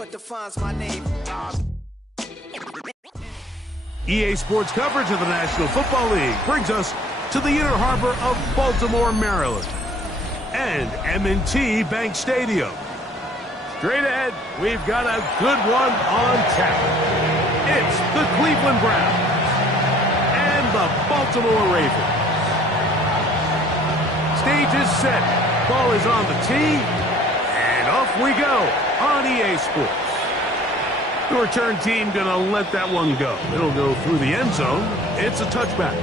what defines my name. EA Sports coverage of the National Football League brings us to the inner harbor of Baltimore, Maryland, and M&T Bank Stadium. Straight ahead, we've got a good one on tap. It's the Cleveland Browns and the Baltimore Ravens. Stage is set, ball is on the tee, and off we go on EA Sports. The return team gonna let that one go. It'll go through the end zone. It's a touchback.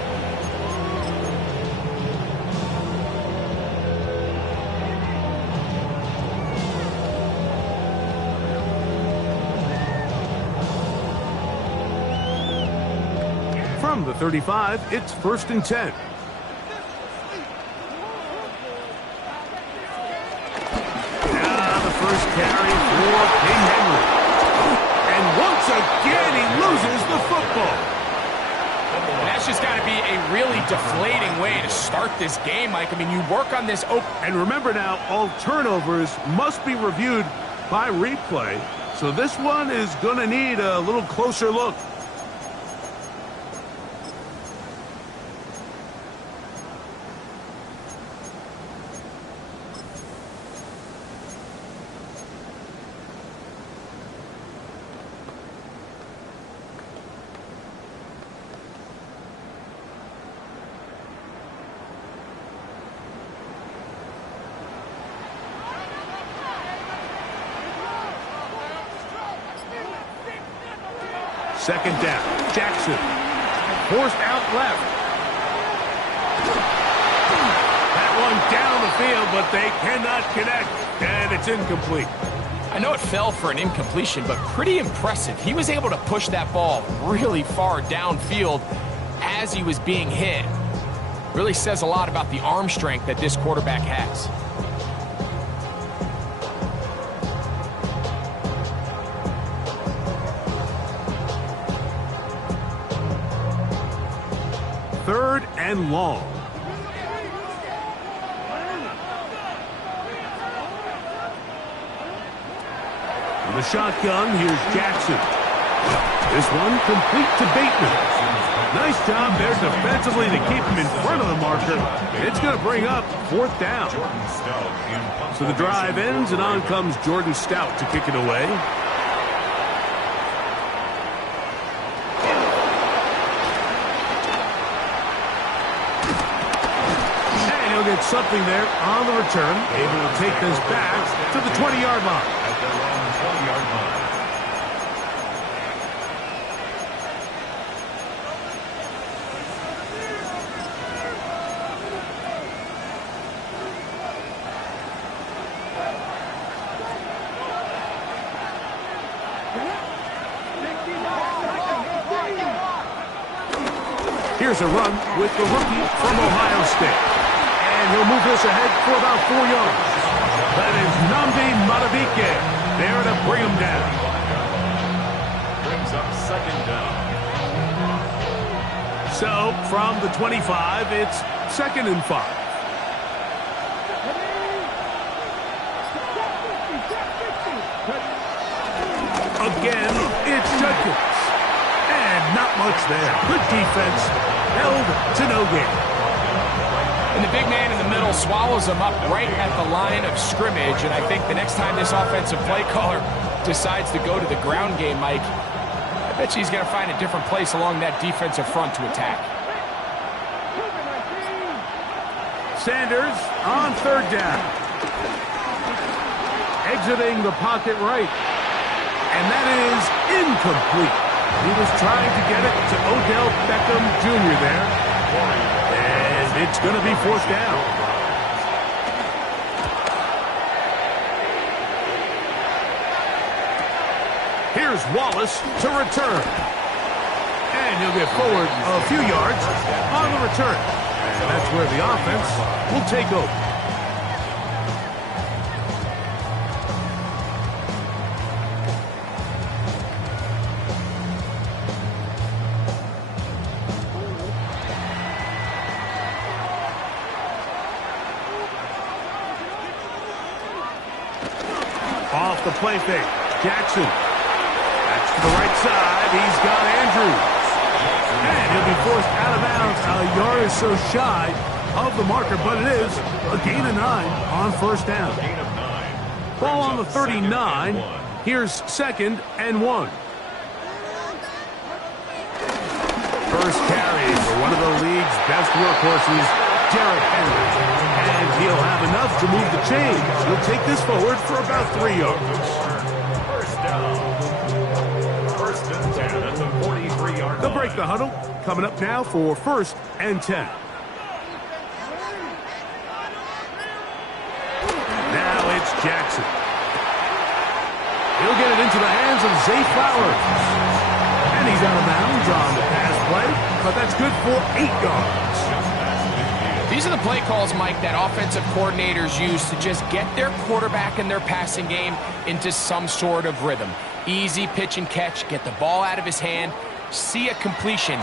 From the 35, it's 1st and 10. The first carry for King Henry. And once again, he loses the football. And that's just got to be a really deflating way to start this game, Mike. I mean, you work on this open. And remember now, all turnovers must be reviewed by replay. So this one is going to need a little closer look. Second down, Jackson, forced out left. That one down the field, but they cannot connect, and it's incomplete. I know it fell for an incompletion, but pretty impressive. He was able to push that ball really far downfield as he was being hit. Really says a lot about the arm strength that this quarterback has. Third and long. In the shotgun, here's Jackson. This one complete to Bateman. Nice job there defensively to keep him in front of the marker. It's going to bring up 4th down. So the drive ends, and on comes Jordan Stout to kick it away. Get something there on the return, able to take this back to the 20-yard line. At their own 20-yard line. Here's a run with the rookie from Ohio State. And he'll move this ahead for about 4 yards. That is Nnamdi Madubuike there to bring him down. Brings up 2nd down. So from the 25, it's 2nd and 5. Again, it's Judkins. And not much there. Good defense. Held to no gain. And the big man in the middle swallows him up right at the line of scrimmage. And I think the next time this offensive play caller decides to go to the ground game, Mike, I bet you he's going to find a different place along that defensive front to attack. Sanders on 3rd down. Exiting the pocket right. And that is incomplete. He was trying to get it to Odell Beckham Jr. there. It's going to be 4th down. Here's Wallace to return. And he'll get forward a few yards on the return. And that's where the offense will take over. Off the play fake. Jackson. That's to the right side. He's got Andrews. And he'll be forced out of bounds. A yard or so shy of the marker, but it is a gain of 9 on first down. Ball on the 39. Here's 2nd and 1. First carry for one of the league's best workhorses, Derrick Henry. And he'll have enough to move the chains. He'll take this forward for about 3 yards. First down. First and 10 at the 43-yard line. They'll break the huddle. Coming up now for 1st and 10. Now it's Jackson. He'll get it into the hands of Zay Flowers. And he's out of bounds on the pass play, but that's good for 8 yards. These are the play calls, Mike, that offensive coordinators use to just get their quarterback and their passing game into some sort of rhythm. Easy pitch and catch, get the ball out of his hand, see a completion.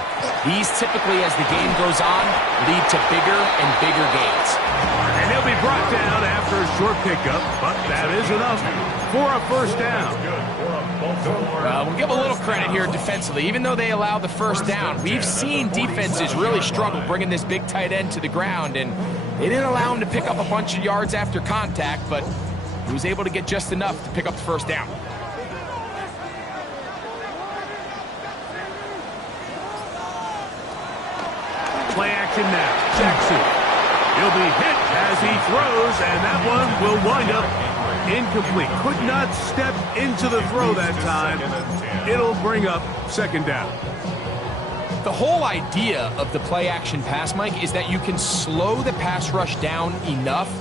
These typically, as the game goes on, lead to bigger and bigger gains. And he'll be brought down after a short pickup, but that is enough for a first down. We'll give a little credit here defensively. Even though they allowed the first down, we've seen defenses really struggle bringing this big tight end to the ground, and they didn't allow him to pick up a bunch of yards after contact, but he was able to get just enough to pick up the first down. Play action now. Jackson. He'll be hit as he throws, and that one will wind up incomplete. Could not step into the throw that time. It'll bring up 2nd down. The whole idea of the play action pass, Mike, is that you can slow the pass rush down enough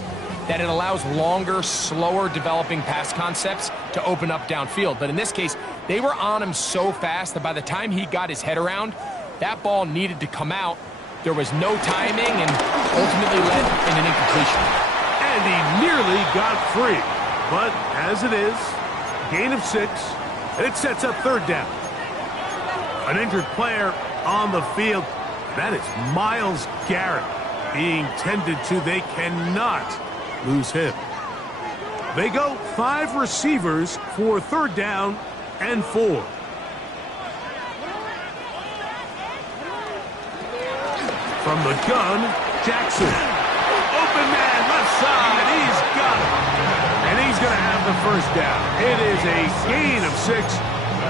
that it allows longer, slower developing pass concepts to open up downfield. But in this case, they were on him so fast that by the time he got his head around, that ball needed to come out. There was no timing and ultimately led in an incompletion. And he nearly got free. But as it is, gain of 6, and it sets up 3rd down. An injured player on the field. That is Myles Garrett being tended to. They cannot lose him. They go 5 receivers for 3rd down and 4. From the gun, Jackson. Open man, left side. He's got it. And he's going to have the first down. It is a gain of 6.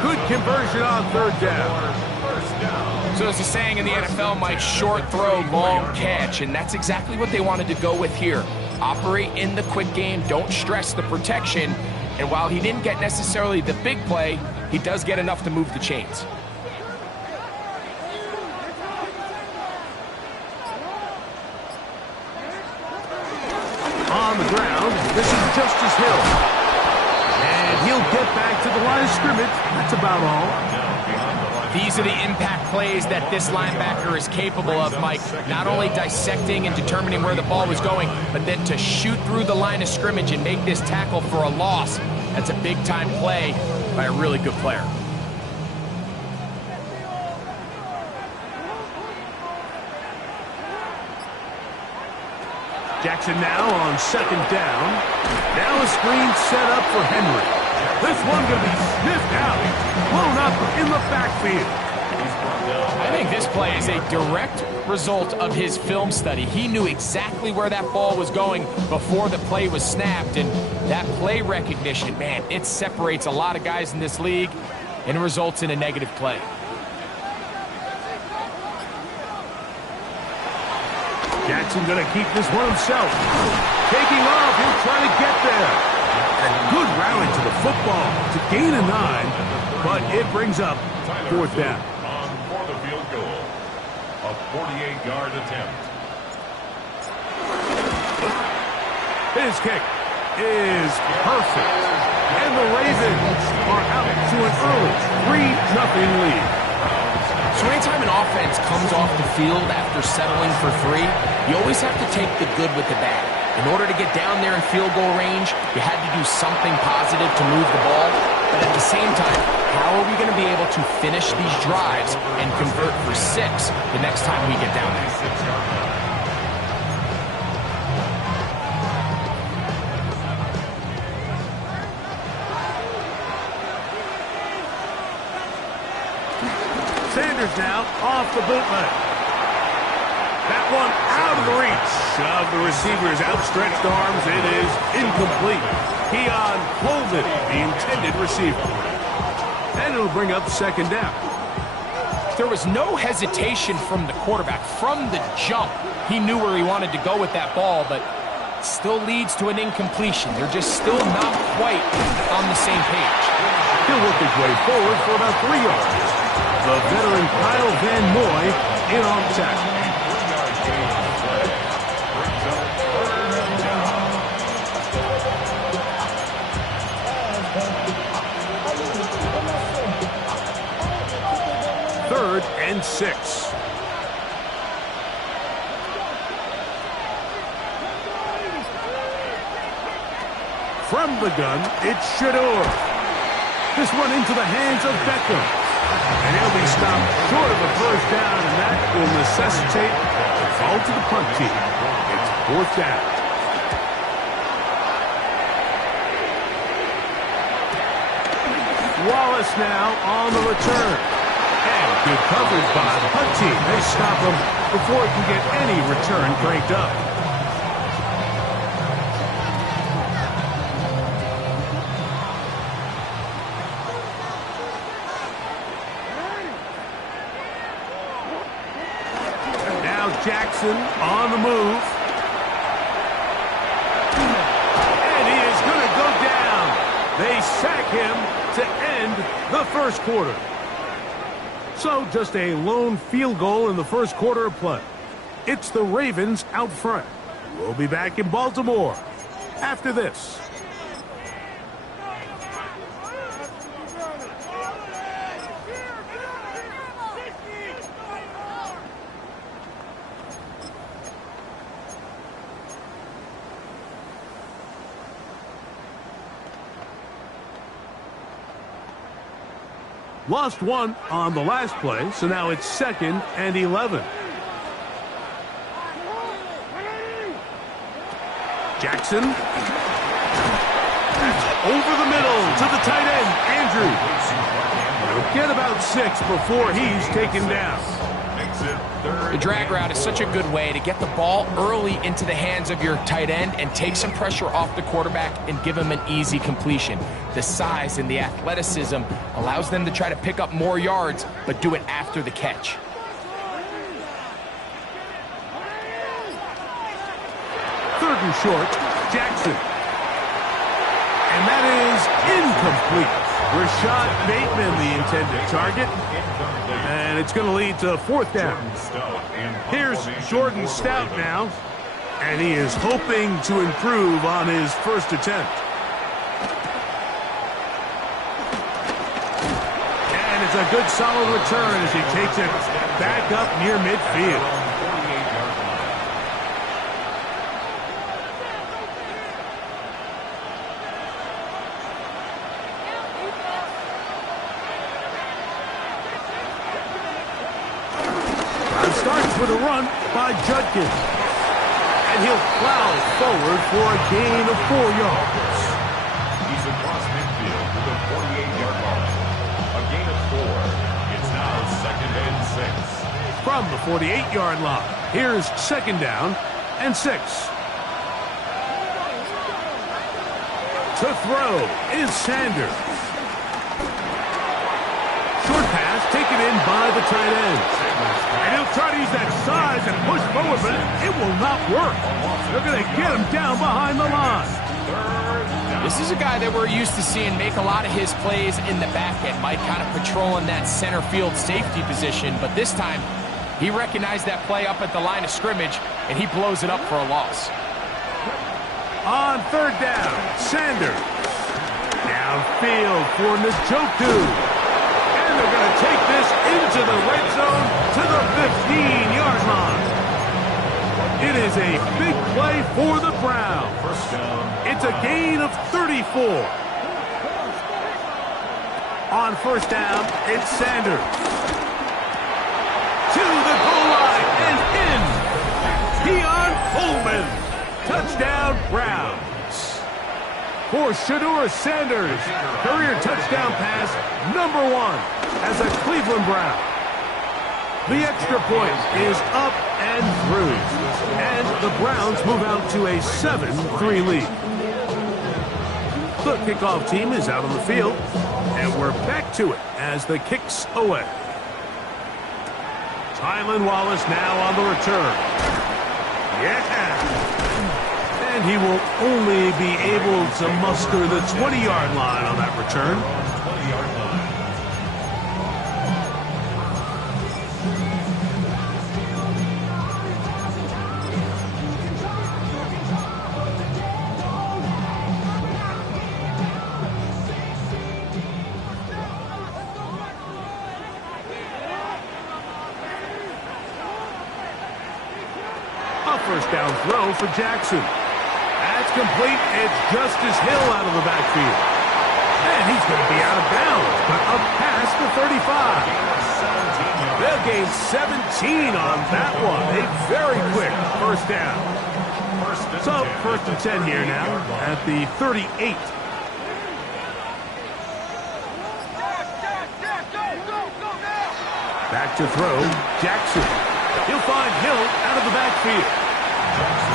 Good conversion on 3rd down. So there's a saying in the NFL, Mike, short throw, long catch. And that's exactly what they wanted to go with here. Operate in the quick game. Don't stress the protection. And while he didn't get necessarily the big play, he does get enough to move the chains. On the ground, this is Justice Hill. And he'll get back to the line of scrimmage. That's about all. These are the impact plays that this linebacker is capable of, Mike. Not only dissecting and determining where the ball was going, but then to shoot through the line of scrimmage and make this tackle for a loss. That's a big-time play by a really good player. Jackson now on 2nd down. Now a screen set up for Henry. This one going to be sniffed out, blown up in the backfield. I think this play is a direct result of his film study. He knew exactly where that ball was going before the play was snapped, and that play recognition, man, it separates a lot of guys in this league and results in a negative play. Jackson going to keep this one himself. Taking off, he'll try to get there. A good rally to the football to gain a 9, but it brings up 4th down. On for the field goal. A 48-yard attempt. His kick is perfect. And the Ravens are out to an early 3-0 lead. So anytime an offense comes off the field after settling for 3, you always have to take the good with the bad. In order to get down there in field goal range, you had to do something positive to move the ball. But at the same time, how are we going to be able to finish these drives and convert for 6 the next time we get down there? Sanders now off the bootleg. That one out of the reach of the receiver's outstretched arms. It is incomplete. Keon Coleman, the intended receiver. And it'll bring up second down. There was no hesitation from the quarterback. From the jump, he knew where he wanted to go with that ball, but still leads to an incompletion. They're just still not quite on the same page. He'll work his way forward for about 3 yards. The veteran Kyle Van Noy in on tackle. Third and 6. From the gun, it's Shador. This one into the hands of Beckham. And he'll be stopped short of a first down, and that will necessitate a fall to the punt team. It's fourth down. Wallace now on the return. And good coverage by the punt team. They stop him before he can get any return cranked up. Jackson on the move. And he is going to go down. They sack him to end the first quarter. So just a lone field goal in the first quarter of play. It's the Ravens out front. We'll be back in Baltimore after this. Lost one on the last play, so now it's 2nd and 11. Jackson. That's over the middle to the tight end, Andrews. He'll get about 6 before he's taken down. The drag route is such a good way to get the ball early into the hands of your tight end and take some pressure off the quarterback and give him an easy completion. The size and the athleticism allows them to try to pick up more yards, but do it after the catch. Third and short, Jackson. And that is incomplete. Rashad Bateman, the intended target. And it's going to lead to fourth down. Here's Jordan Stout now. And he is hoping to improve on his first attempt. And it's a good solid return as he takes it back up near midfield. Starts with a run by Judkins. And he'll plow forward for a gain of 4 yards. He's across midfield to the 48-yard line. A gain of 4. It's now 2nd and 6. From the 48-yard line, here's 2nd down and 6. To throw is Sanders. Short pass taken in by the tight end. And he'll try to use that size and push forward, but it will not work. They're going to get him down behind the line. This is a guy that we're used to seeing make a lot of his plays in the back end. Mike kind of patrolling that center field safety position, but this time he recognized that play up at the line of scrimmage, and he blows it up for a loss. On 3rd down, Sanders. Downfield for Njoku. And they're going to take this into the red zone to the 15-yard line. It is a big play for the Browns. It's a gain of 34. On 1st down, it's Sanders. To the goal line and in. Keon Coleman. Touchdown, Browns. For Shador Sanders, career touchdown pass #1 as a Cleveland Brown. The extra point is up and through. And the Browns move out to a 7-3 lead. The kickoff team is out on the field, and we're back to it as the kick's away. Tylan Wallace now on the return. Yeah! And he will only be able to muster the 20-yard line on that return. 20-yard line. First down throw for Jackson. That's complete. It's Justice Hill out of the backfield. And he's going to be out of bounds, but up past the 35. They'll gain 17 on that one. A very quick first down. So, first and 10 here now at the 38. Back to throw, Jackson. He'll find Hill out of the backfield.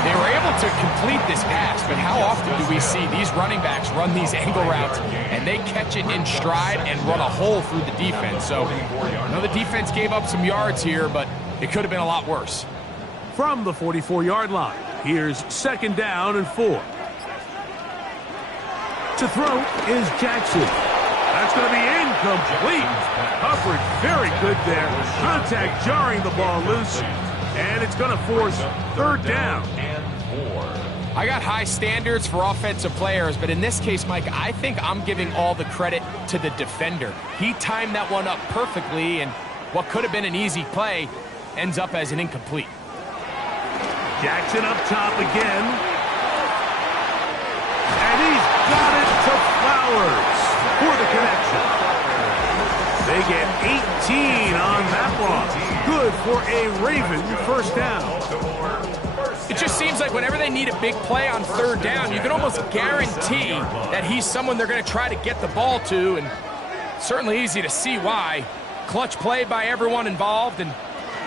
They were able to complete this pass, but how often do we see these running backs run these angle routes and they catch it in stride and run a hole through the defense? So I know the defense gave up some yards here, but it could have been a lot worse. From the 44-yard line, here's second down and 4. To throw is Jackson. That's going to be incomplete. Coverage very good there. Contact jarring the ball loose. And it's going to force third down. I got high standards for offensive players, but in this case, Mike, I think I'm giving all the credit to the defender. He timed that one up perfectly, and what could have been an easy play ends up as an incomplete. Jackson up top again. And he's got it to Flowers for the connection. They get 18 on that one. Good for a Raven first down. It just seems like whenever they need a big play on third down, you can almost guarantee that he's someone they're going to try to get the ball to, and certainly easy to see why. Clutch play by everyone involved and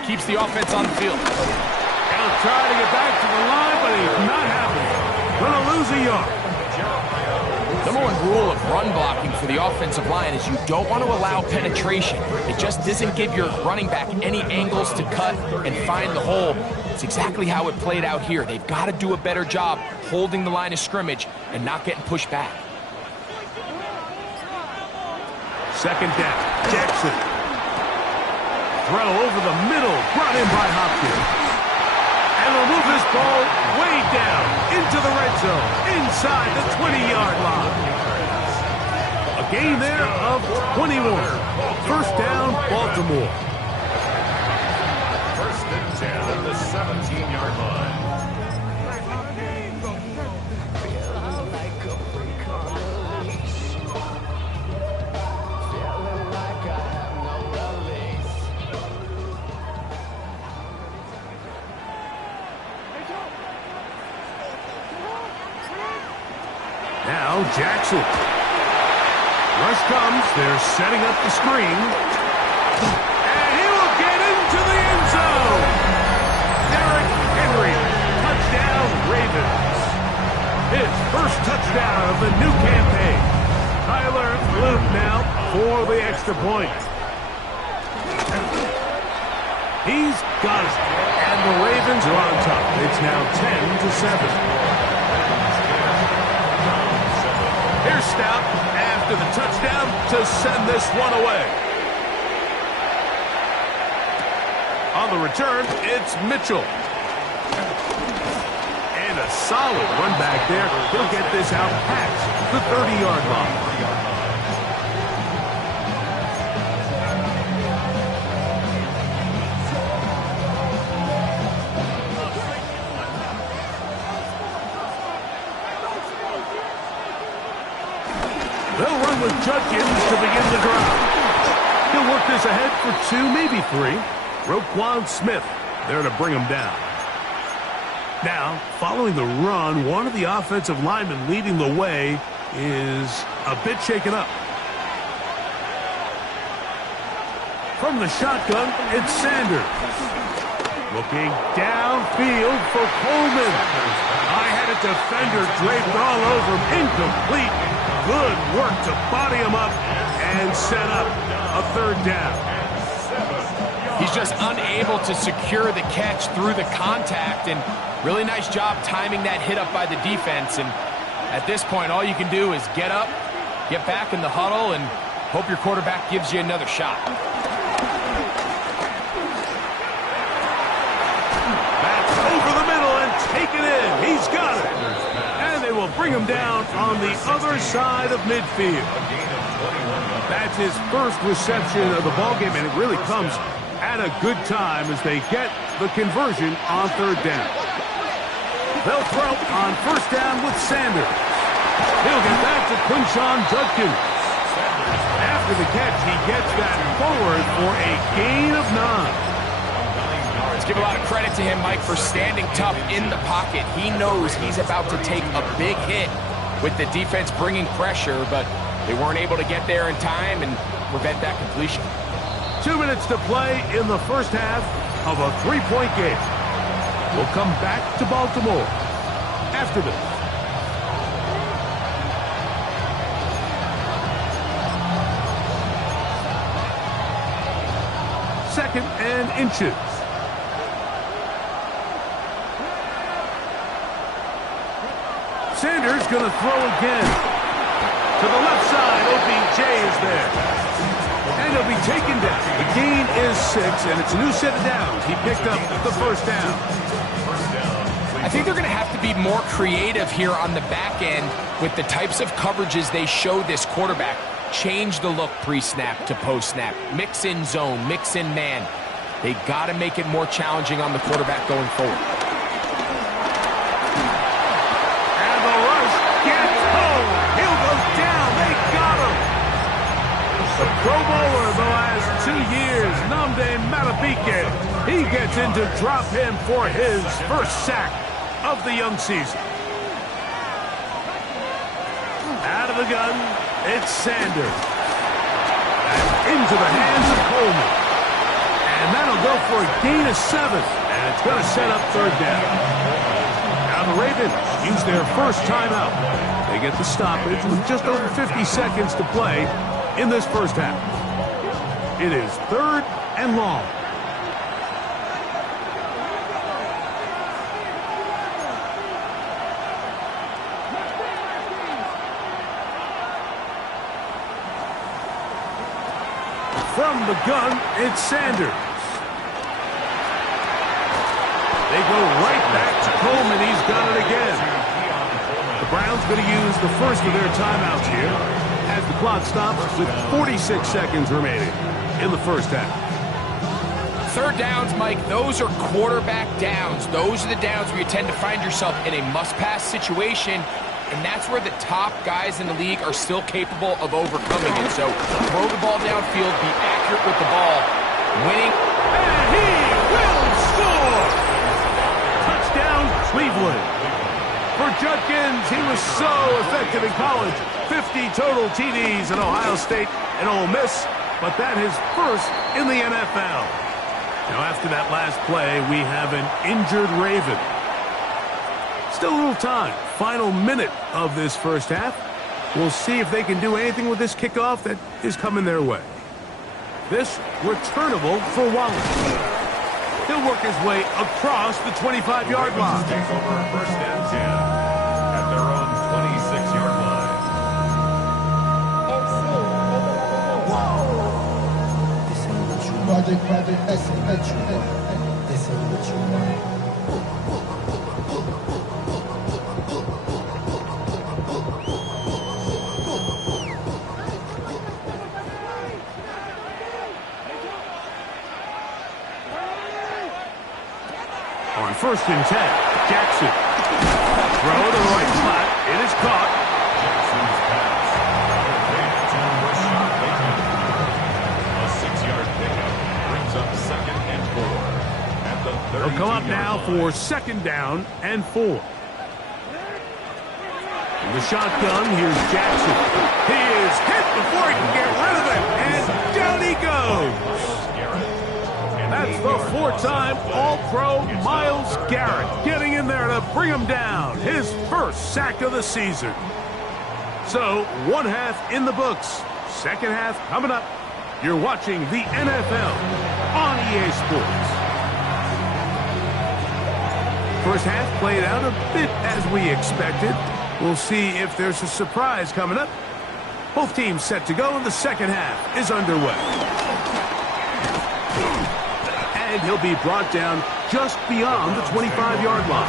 keeps the offense on the field. He'll try to get back to the line, but he's not happening. Going to lose a yard. Number one rule of run blocking for the offensive line is you don't want to allow penetration. It just doesn't give your running back any angles to cut and find the hole. It's exactly how it played out here. They've got to do a better job holding the line of scrimmage and not getting pushed back. Second down, Jackson. Throw over the middle, brought in by Hopkins. And will move this ball way down into the red zone, inside the 20-yard line. A gain there of 21. First down, Baltimore. First and 10 at the 17-yard line. Now Jackson. Rush comes. They're setting up the screen. And he will get into the end zone. Derrick Henry. Touchdown, Ravens. His first touchdown of the new campaign. Tyler Luke now for the extra point. He's got it. And the Ravens are on top. It's now 10-7. Here's Stout after the touchdown to send this one away. On the return, it's Mitchell. And a solid run back there. He'll get this out past the 30-yard line. They'll run with Judkins to begin the drive. He'll work this ahead for 2, maybe 3. Roquan Smith there to bring him down. Now, following the run, one of the offensive linemen leading the way is a bit shaken up. From the shotgun, it's Sanders. Looking downfield for Coleman. I had a defender draped all over him. Incomplete. Good work to body him up and set up a third down. He's just unable to secure the catch through the contact, and really nice job timing that hit up by the defense. And at this point, all you can do is get up, get back in the huddle, and hope your quarterback gives you another shot. That's over the middle and taken in. He's got it. And they will bring him down on the other side of midfield. That's his first reception of the ballgame, and it really comes at a good time as they get the conversion on third down. They'll throw on first down with Sanders. He'll get back to Quinshon Judkins. After the catch, he gets that forward for a gain of 9. Let's give a lot of credit to him, Mike, for standing tough in the pocket. He knows he's about to take a big hit with the defense bringing pressure, but they weren't able to get there in time and prevent that completion. 2 minutes to play in the first half of a 3-point game. We'll come back to Baltimore after this. Second and inches. Sanders going to throw again. To the left side, OBJ is there. And he'll be taken down. The gain is 6, and it's a new set of downs. He picked up the first down. I think they're going to have to be more creative here on the back end with the types of coverages they show this quarterback. Change the look pre-snap to post-snap. Mix in zone, mix in man. They got to make it more challenging on the quarterback going forward. And the rush gets home. He'll go down. They got him. The Pro Bowler the last 2 years, Nnamdi Madubuike. He gets in to drop him for his first sack of the young season. Out of the gun, it's Sanders. And into the hands of Coleman. And that'll go for a gain of 7. And it's going to set up third down. Now the Ravens use their first timeout. They get the stoppage with just over 50 seconds to play in this first half. It is third and long. From the gun, it's Sanders. They go right back to Coleman. He's got it again. The Browns going to use the first of their timeouts here as the clock stops with 46 seconds remaining in the first half. Third downs, Mike, those are quarterback downs. Those are the downs where you tend to find yourself in a must-pass situation, and that's where the top guys in the league are still capable of overcoming it. So throw the ball downfield, be accurate with the ball, winning. And he will score! Touchdown, Cleveland. For Judkins, he was so effective in college. 50 total TDs at Ohio State and Ole Miss, but that is first in the NFL. Now, after that last play, we have an injured Raven. Still a little time. Final minute of this first half. We'll see if they can do anything with this kickoff that is coming their way. This returnable for Wallace. He'll work his way across the 25-yard line. Takes over first and 10 at their own 26-yard line. Project S82. This ain't what you want. On first and 10, Jackson. Throw to the right slot. It is caught. Jackson's pass. Wait to first shot taken. A 6-yard pickup brings up second and 4 at the 32-yard line. They'll come up now for second down and 4. In the shotgun, here's Jackson. He is hit before he can get rid of it, and down he goes. It's the four-time All-Pro Myles Garrett getting in there to bring him down. His first sack of the season. So, one half in the books. Second half coming up. You're watching the NFL on EA Sports. First half played out a bit as we expected. We'll see if there's a surprise coming up. Both teams set to go, and the second half is underway. And he'll be brought down just beyond the 25-yard line.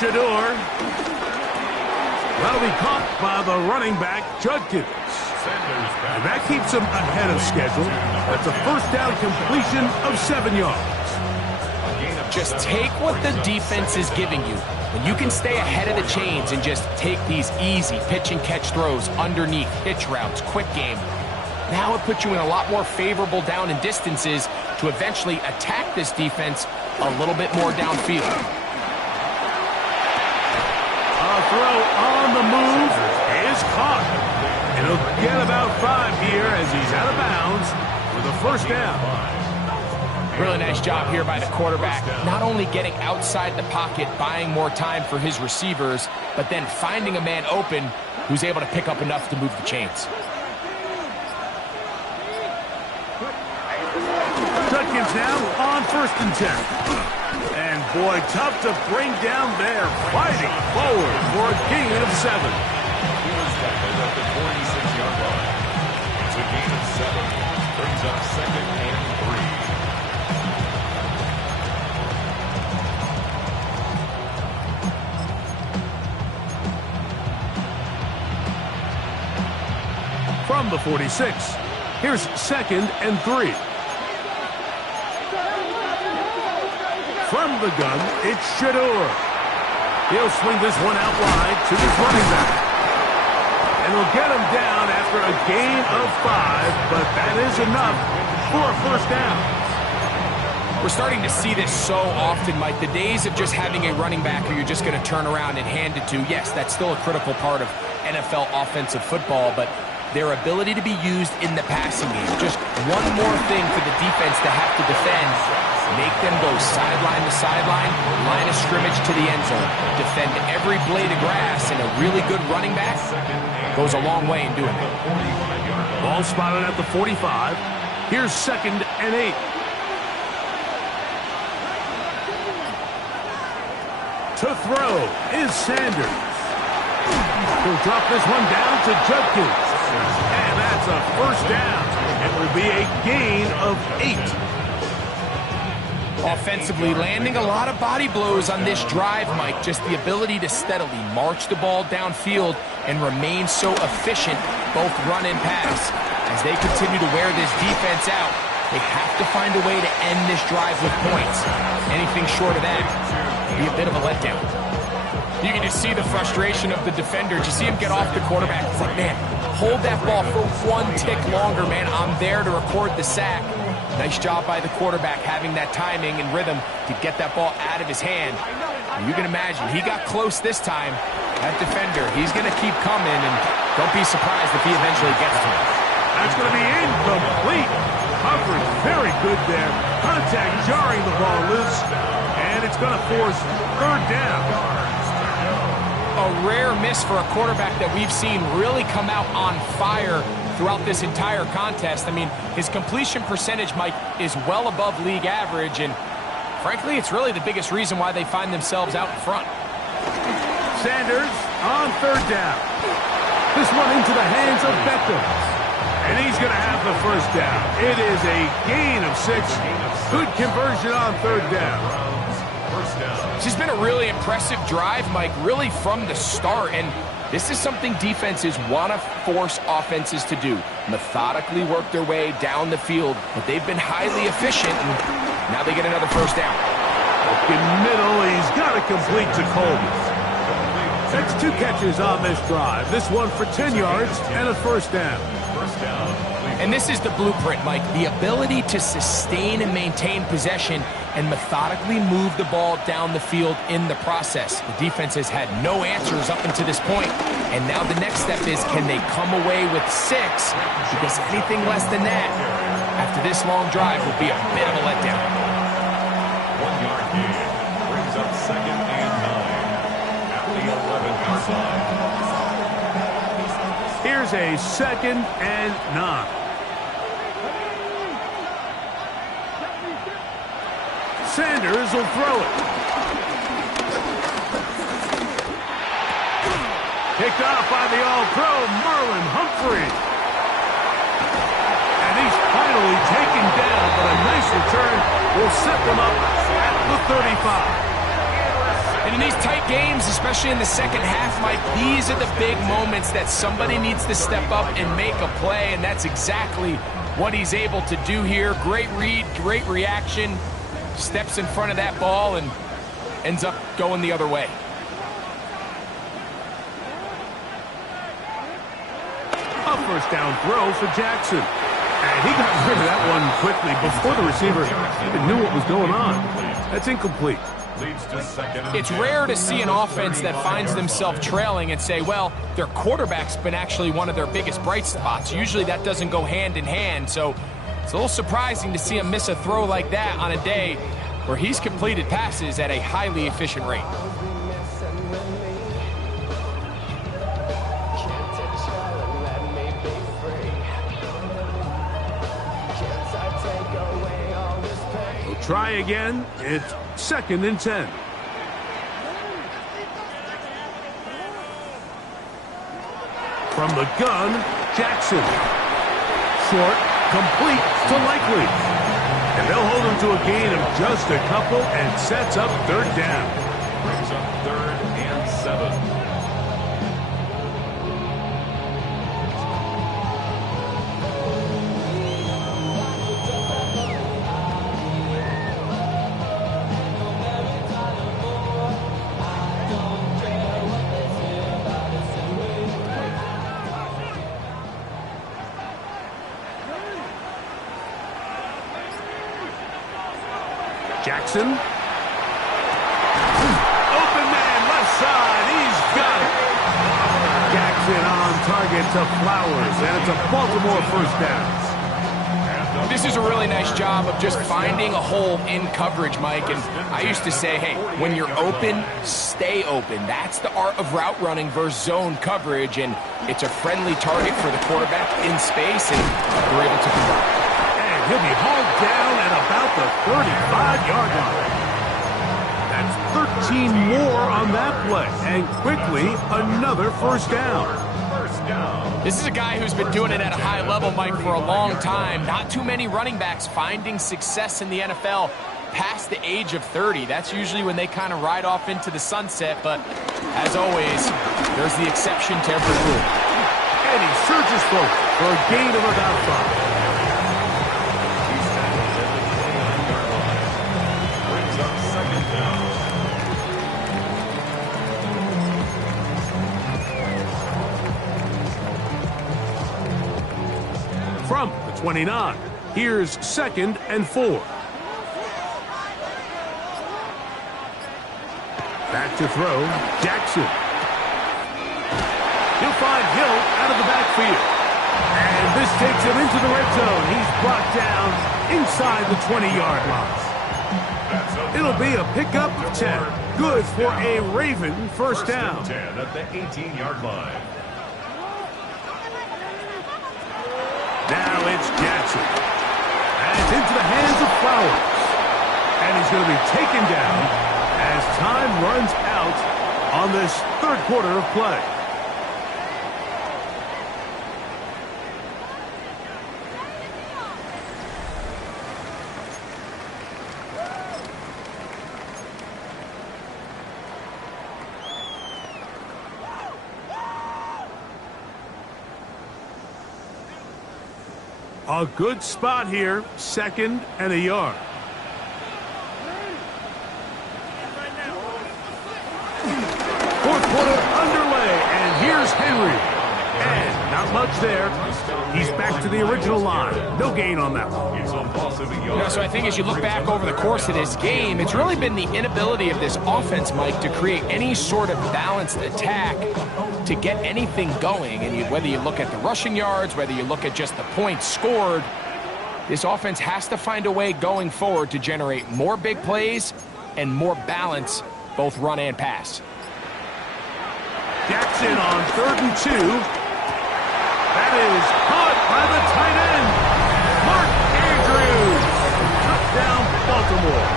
Shador. That'll be caught by the running back, Judkins. And that keeps him ahead of schedule. That's a first down completion of 7 yards. Just take what the defense is giving you. When you can stay ahead of the chains and just take these easy pitch and catch throws underneath, hitch routes, quick game, now it puts you in a lot more favorable down and distances to eventually attack this defense a little bit more downfield. Throw on the move is caught. And he'll get about 5 here as he's out of bounds with a first down. Really nice job here by the quarterback. Not only getting outside the pocket, buying more time for his receivers, but then finding a man open who's able to pick up enough to move the chains. Judkins now on 1st and 10. And boy, tough to bring down there, fighting forward for a gain of 7. He was tackled at the 46-yard line. It's a gain of 7. Brings up 2nd and 3. From the 46, here's 2nd and 3. From the gun, it's Shador. He'll swing this one out wide to his running back. And he'll get him down after a gain of 5, but that is enough for a first down. We're starting to see this so often, Mike. The days of just having a running back who you're just going to turn around and hand it to, yes, that's still a critical part of NFL offensive football, but their ability to be used in the passing game. Just one more thing for the defense to have to defend. Make them go sideline to sideline, line of scrimmage to the end zone. Defend every blade of grass, and a really good running back goes a long way in doing it. Ball spotted at the 45. Here's 2nd and 8. To throw is Sanders. He'll drop this one down to Judkins. And that's a first down. It will be a gain of 8. Offensively, landing a lot of body blows on this drive, Mike. Just the ability to steadily march the ball downfield and remain so efficient, both run and pass. As they continue to wear this defense out, they have to find a way to end this drive with points. Anything short of that would be a bit of a letdown. You can just see the frustration of the defender. You see him get off the quarterback. It's like, man, hold that ball for 1 tick longer, man. I'm there to record the sack. Nice job by the quarterback having that timing and rhythm to get that ball out of his hand. And you can imagine, he got close this time. That defender, he's going to keep coming, and don't be surprised if he eventually gets to him. That's going to be incomplete. Coverage very good there. Contact jarring the ball loose, and it's going to force 3rd down. A rare miss for a quarterback that we've seen really come out on fire throughout this entire contest. I mean, his completion percentage, Mike, is well above league average, and frankly, it's really the biggest reason why they find themselves out in front. Sanders on 3rd down. This one into the hands of Beckham. And he's going to have the first down. It is a gain of 6. Good conversion on 3rd down. First down. This has been a really impressive drive, Mike, really from the start, and This is something defenses want to force offenses to do. Methodically work their way down the field, but they've been highly efficient, and now they get another first down. In middle, he's got it complete to Coleman. That's 2 catches on this drive. This one for 10 yards and a first down. And this is the blueprint, Mike. The ability to sustain and maintain possession and methodically move the ball down the field in the process. The defense has had no answers up until this point, and now the next step is, can they come away with 6? Because anything less than that, after this long drive, will be a bit of a letdown. 1-yard gain brings up 2nd and 9 at the 11-yard line. Here's a 2nd and 9. Sanders will throw it. Picked off by the all-pro Marlon Humphrey. And he's finally taken down, but a nice return will set them up at the 35. And in these tight games, especially in the second half, Mike, these are the big moments that somebody needs to step up and make a play, and that's exactly what he's able to do here. Great read, great reaction. Steps in front of that ball and ends up going the other way. A first down throw for Jackson. And he got rid of that one quickly before the receiver even knew what was going on. That's incomplete. Leads to 2nd. It's rare to see an offense that finds themselves trailing and say, well, their quarterback's been actually one of their biggest bright spots. Usually that doesn't go hand in hand, so it's a little surprising to see him miss a throw like that on a day where he's completed passes at a highly efficient rate. We'll try again. It's 2nd and 10. From the gun, Jackson. Short. Complete to Likely. And they'll hold him to a gain of just a couple and sets up 3rd down. Brings up 3rd and 7. Jackson. Open man, left side. He's got it. Jackson on target to Flowers, and it's a Baltimore first down. This is a really nice job of just finding a hole in coverage, Mike. And I used to say, hey, when you're open, stay open. That's the art of route running versus zone coverage, and it's a friendly target for the quarterback in space, and we're able to convert. He'll be hauled down at about the 35-yard line. That's 13 more on that play. And quickly, another first down. This is a guy who's been doing it at a high level, Mike, for a long time. Not too many running backs finding success in the NFL past the age of 30. That's usually when they kind of ride off into the sunset. But as always, there's the exception to every rule. And he surges forward for a gain of about 5. From the 29, here's 2nd and 4. Back to throw, Jackson. He'll find Hill out of the backfield. And this takes him into the red zone. He's brought down inside the 20-yard line. It'll be a pickup of 10. Good for a Raven first down. 10 at the 18-yard line. Now it's Jackson. And it's into the hands of Flowers. And he's going to be taken down as time runs out on this 3rd quarter of play. A good spot here, 2nd and a yard. Fourth quarter underway, and here's Henry. And not much there. He's back to the original line. No gain on that one. So I think as you look back over the course of this game, it's really been the inability of this offense, Mike, to create any sort of balanced attack to get anything going. And whether you look at the rushing yards, whether you look at just the points scored, this offense has to find a way going forward to generate more big plays and more balance, both run and pass. Jackson on 3rd and 2. That is caught by the tight end, Mark Andrews. Touchdown, Baltimore.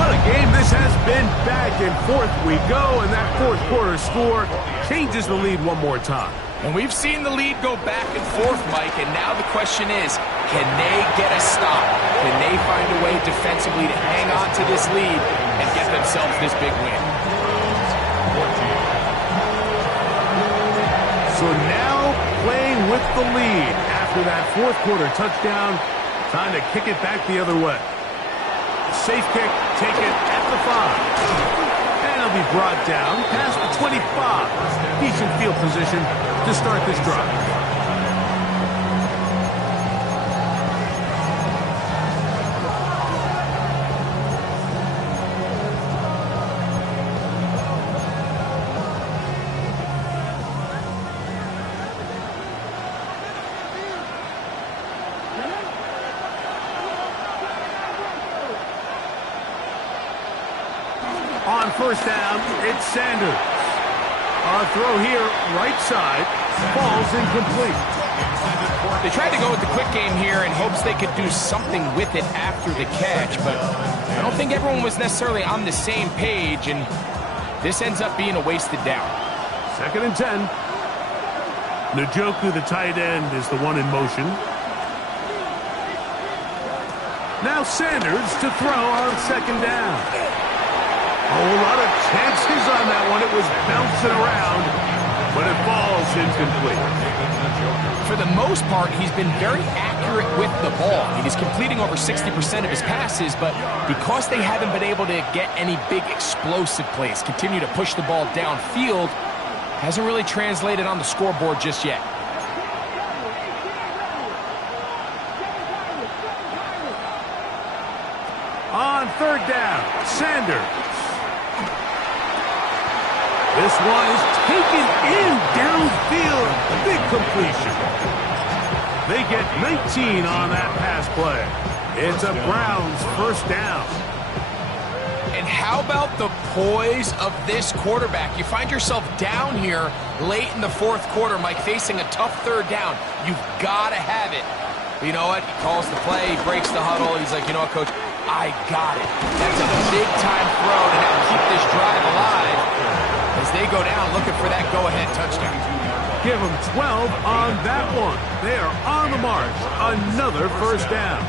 What a game this has been. Back and forth we go, and that fourth quarter score changes the lead one more time. And we've seen the lead go back and forth, Mike, and now the question is, can they get a stop? Can they find a way defensively to hang on to this lead and get themselves this big win? So now playing with the lead after that fourth quarter touchdown, time to kick it back the other way. Safe kick taken at the 5. And it'll be brought down past the 25. Decent field position to start this drive. On first down, it's Sanders. A throw here, right side, falls incomplete. They tried to go with the quick game here in hopes they could do something with it after the catch, but I don't think everyone was necessarily on the same page, and this ends up being a wasted down. 2nd and 10. Njoku, the tight end, is the one in motion. Now Sanders to throw on 2nd down. A whole lot of chances on that one. It was bouncing around, but it falls incomplete. For the most part, he's been very accurate with the ball. He's completing over 60% of his passes, but because they haven't been able to get any big explosive plays, continue to push the ball downfield, hasn't really translated on the scoreboard just yet. On 3rd down, Sanders. This one is taken in downfield. Big completion. They get 19 on that pass play. It's a Browns first down. And how about the poise of this quarterback? You find yourself down here late in the fourth quarter, Mike, facing a tough 3rd down. You've got to have it. You know what? He calls the play, he breaks the huddle. He's like, you know what, Coach? I got it. That's a big-time throw to now keep this drive alive as they go down looking for that go-ahead touchdown. Give them 12 on that one. They are on the march. Another first down.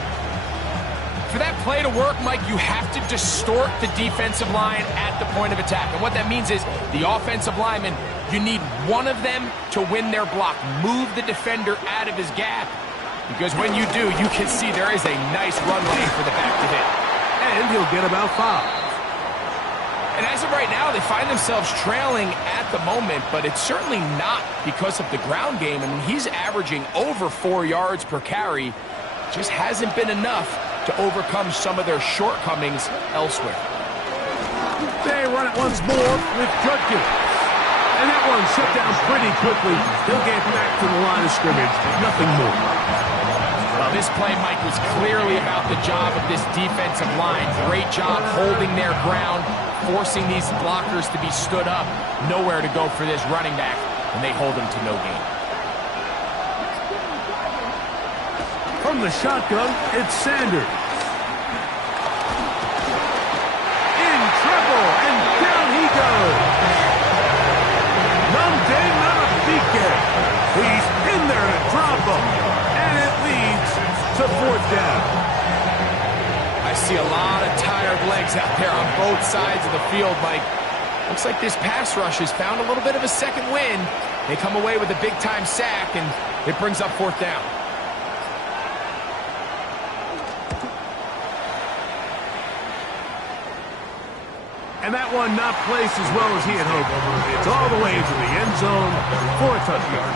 For that play to work, Mike, you have to distort the defensive line at the point of attack. And what that means is the offensive lineman, you need one of them to win their block. Move the defender out of his gap. Because when you do, you can see there is a nice run lane for the back to hit. And he'll get about 5. And as of right now, they find themselves trailing at the moment, but it's certainly not because of the ground game. I mean, he's averaging over 4 yards per carry. Just hasn't been enough to overcome some of their shortcomings elsewhere. They run it once more with Judkins. And that one shut down pretty quickly. He'll get back to the line of scrimmage. Nothing more. Well, this play, Mike, was clearly about the job of this defensive line. Great job holding their ground, forcing these blockers to be stood up. Nowhere to go for this running back, and they hold him to no gain. From the shotgun, it's Sanders. In trouble, and down he goes. Namde Namapike. He's in there to drop him, and it leads to 4th down. I see a lot of tired legs out there on both sides of the field, Mike. Looks like this pass rush has found a little bit of a second wind, They come away with a big-time sack, and it brings up 4th down. And that one not placed as well as he had hoped. It's all the way to the end zone for a touchdown.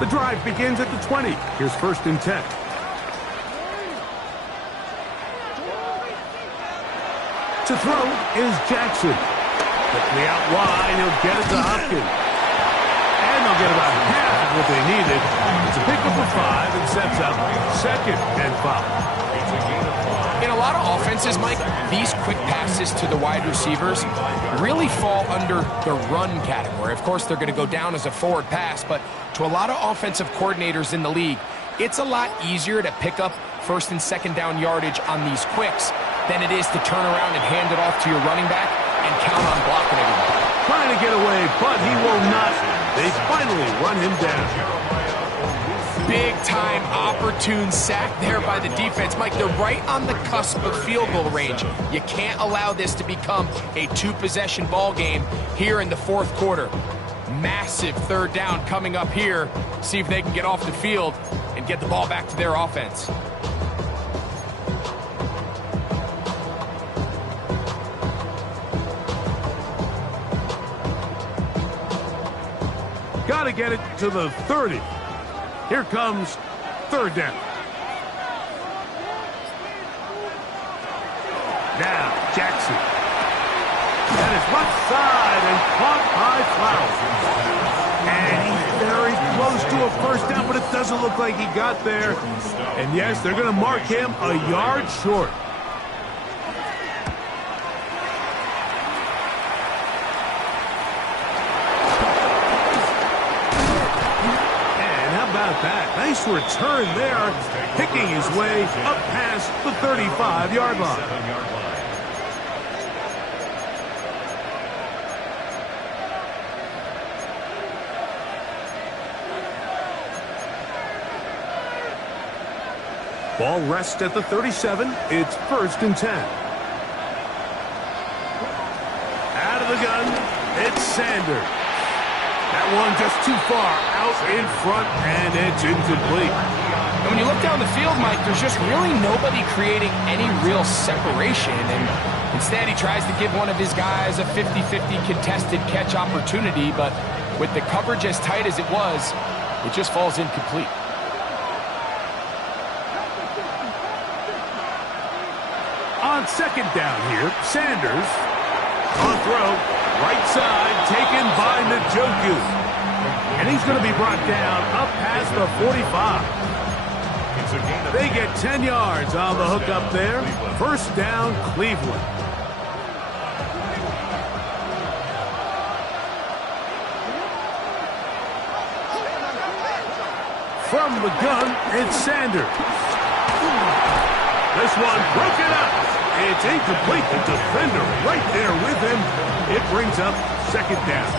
The drive begins at the 20. Here's 1st and 10. To throw is Jackson. Quickly out wide, he'll get it to Hopkins. And they'll get about half of what they needed. It's a pickup of 5 and sets up 2nd and 5. In a lot of offenses, Mike, these quick passes to the wide receivers really fall under the run category. Of course, they're going to go down as a forward pass, but to a lot of offensive coordinators in the league, it's a lot easier to pick up 1st and 2nd down yardage on these quicks than it is to turn around and hand it off to your running back and count on blocking everybody. Trying to get away, but he will not. They finally run him down. Big-time opportune sack there by the defense. Mike, they're right on the cusp of field goal range. You can't allow this to become a 2-possession ball game here in the 4th quarter. Massive 3rd down coming up here. See if they can get off the field and get the ball back to their offense. Got to get it to the 30. Here comes 3rd down. Now, Jackson. That is left side and caught by Flowers. And he's very close to a 1st down, but it doesn't look like he got there. And yes, they're going to mark him a yard short. That nice return there, picking his way up past the 35-yard line. Ball rests at the 37. It's 1st and 10. Out of the gun, it's Sanders. That one just too far out in front, and it's incomplete. And when you look down the field, Mike, there's just really nobody creating any real separation. And instead, he tries to give one of his guys a 50-50 contested catch opportunity. But with the coverage as tight as it was, it just falls incomplete. On 2nd down here, Sanders on throw. Right side, taken by Njoku. And he's going to be brought down up past the 45. They get 10 yards on the hook up there. 1st down, Cleveland. From the gun, it's Sanders. This one broken up. It's incomplete. The defender right there with him. It brings up 2nd down.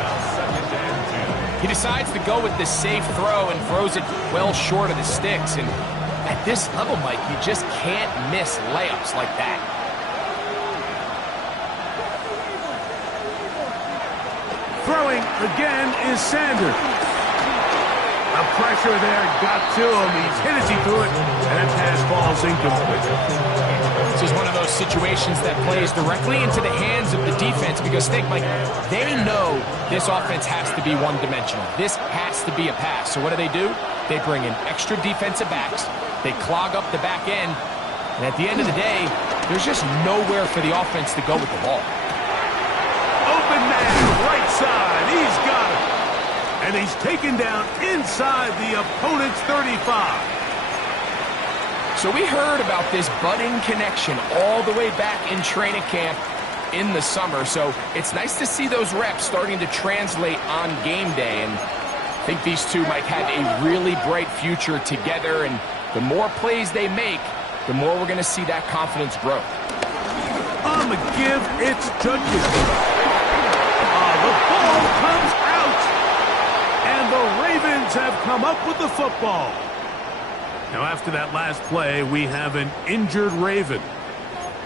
He decides to go with the safe throw and throws it well short of the sticks. And at this level, Mike, you just can't miss layups like that. Throwing again is Sanders. The pressure there got to him. He's hit as he threw it, and that pass falls incomplete. This is one of those situations that plays directly into the hands of the defense because, think, Mike, they know this offense has to be one-dimensional. This has to be a pass. So what do? They bring in extra defensive backs. They clog up the back end. And at the end of the day, there's just nowhere for the offense to go with the ball. Open man, right side. He's got it. And he's taken down inside the opponent's 35. So we heard about this budding connection all the way back in training camp in the summer. So it's nice to see those reps starting to translate on game day. And I think these two might have a really bright future together. And the more plays they make, the more we're going to see that confidence grow. On the give, it's Judkins. The ball comes out. And the Ravens have come up with the football. Now, after that last play, we have an injured Raven.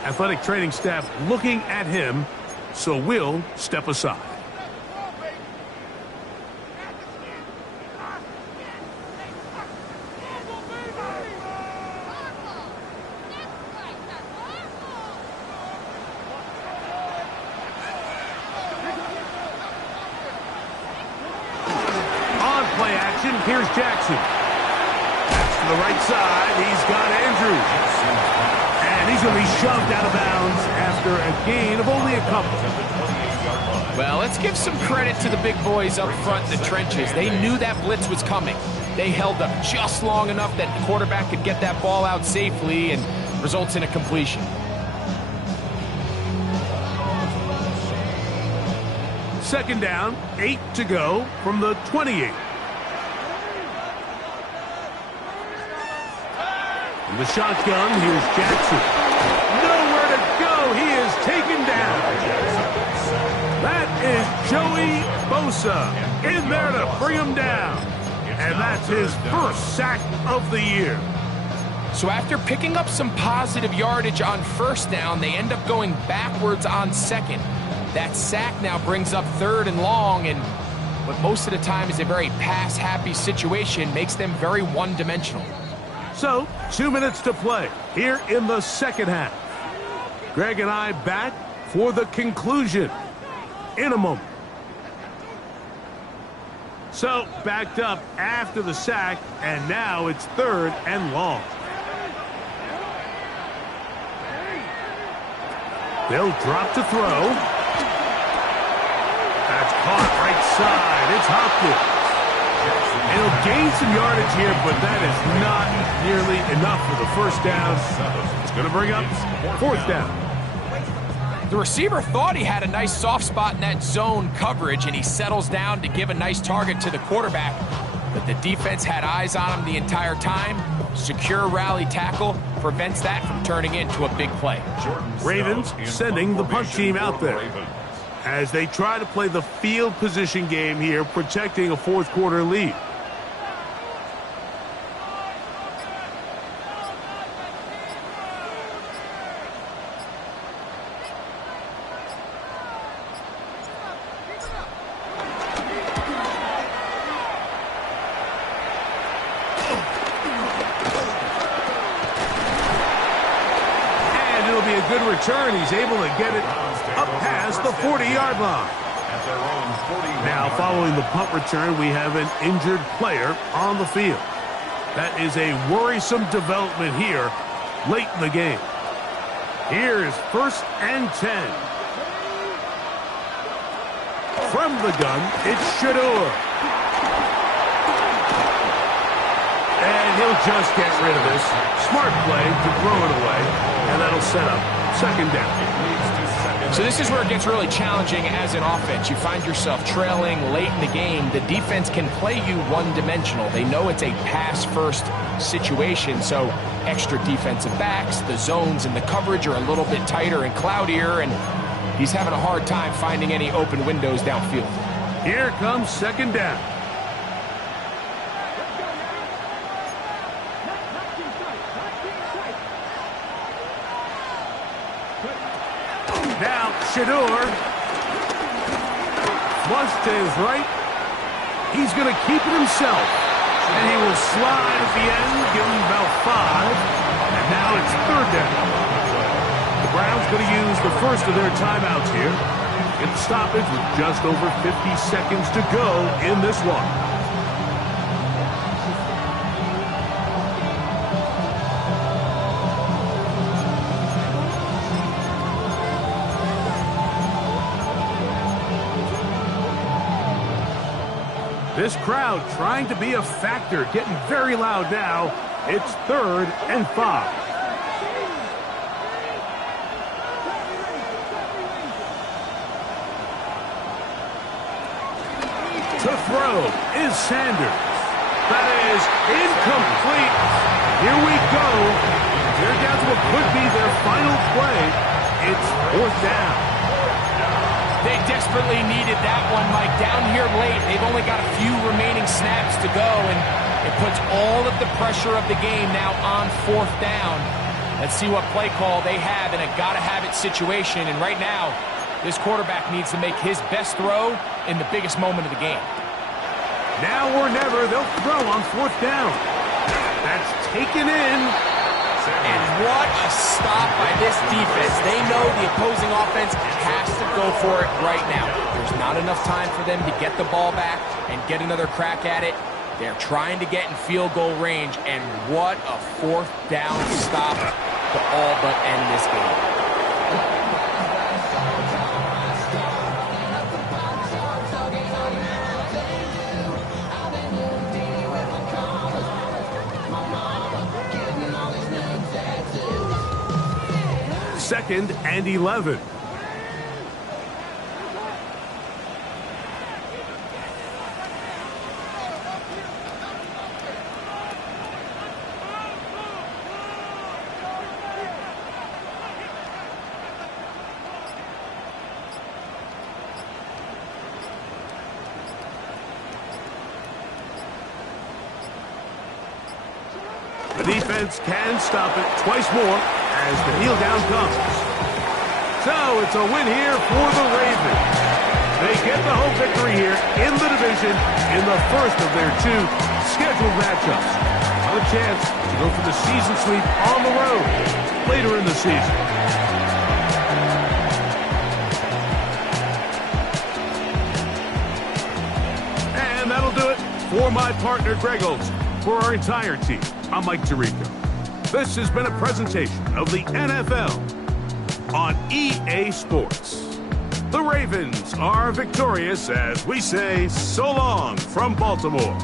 Athletic training staff looking at him, so we'll step aside. On play action, here's Jackson. That's to the right side. He's got Andrews. And he's going to be shoved out of bounds after a gain of only a couple. Well, let's give some credit to the big boys up front in the trenches. They knew that blitz was coming. They held up just long enough that the quarterback could get that ball out safely and results in a completion. Second down, 8 to go from the 28. In the shotgun, here's Jackson. Nowhere to go. He is taken down. That is Joey Bosa in there to bring him down. And that's his first sack of the year. So after picking up some positive yardage on first down, they end up going backwards on second. That sack now brings up 3rd and long, and what most of the time is a very pass-happy situation makes them very one-dimensional. So, 2 minutes to play here in the second half. Greg and I back for the conclusion in a moment. So, backed up after the sack, and now it's 3rd and long. They'll drop to throw. That's caught right side. It's Hopkins. He'll gain some yardage here, but that is not nearly enough for the first down. It's going to bring up 4th down. The receiver thought he had a nice soft spot in that zone coverage, and he settles down to give a nice target to the quarterback. But the defense had eyes on him the entire time. Secure rally tackle prevents that from turning into a big play. Ravens sending the punt team out there as they try to play the field position game here, protecting a 4th quarter lead. And it'll be a good return. He's able to get it up past the 40-yard line. Now, following the punt return, we have an injured player on the field. That is a worrisome development here late in the game. Here is 1st and 10. From the gun, it's Shador. And he'll just get rid of this. Smart play to throw it away, and that'll set up 2nd down. So this is where it gets really challenging as an offense. You find yourself trailing late in the game. The defense can play you one-dimensional. They know it's a pass-first situation, so extra defensive backs, the zones and the coverage are a little bit tighter and cloudier, and he's having a hard time finding any open windows downfield. Here comes 2nd down. Now, Shador, flush to his right. He's going to keep it himself. And he will slide at the end, give him about 5. And now it's 3rd down. The Browns going to use the first of their timeouts here. Get the stoppage with just over 50 seconds to go in this one. This crowd trying to be a factor, getting very loud now. It's 3rd and 5. To throw is Sanders. That is incomplete. Here we go. They're down to what could be their final play. It's 4th down. They desperately needed that one, Mike. Down here late, they've only got a few remaining snaps to go, and it puts all of the pressure of the game now on 4th down. Let's see what play call they have in a gotta-have-it situation. And right now, this quarterback needs to make his best throw in the biggest moment of the game. Now or never, they'll throw on 4th down. That's taken in. And what a stop by this defense. They know the opposing offense has to go for it right now. There's not enough time for them to get the ball back and get another crack at it. They're trying to get in field goal range, and what a 4th down stop to all but end this game. Second and 11. The defense can stop it twice more as the kneel down comes. So it's a win here for the Ravens. They get the home victory here in the division in the first of their 2 scheduled matchups. A chance to go for the season sweep on the road later in the season. And that'll do it for my partner Greg Olson. For our entire team, I'm Mike Tirico. This has been a presentation of the NFL on EA Sports. The Ravens are victorious as we say so long from Baltimore.